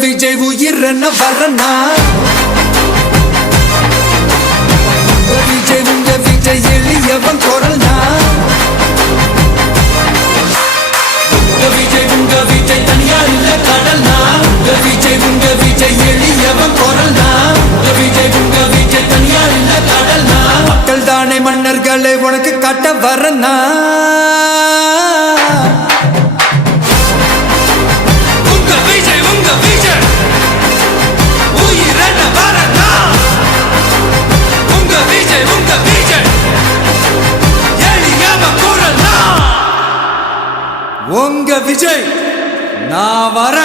விஜய் உயிரன வரனா விஜய் உங்க விஜய் எளியவன் குரல்னா விஜய் உங்க விஜய் தனியா இல்ல கடல்னா விஜய் உங்க விஜய் எளியவன் குரல்னா விஜய் உங்க விஜய் தனியா இல்ல கடல்னா மக்கள் தானே மன்னர்களை உனக்கு காட்ட வரனா உங்க விஜய் நான் வர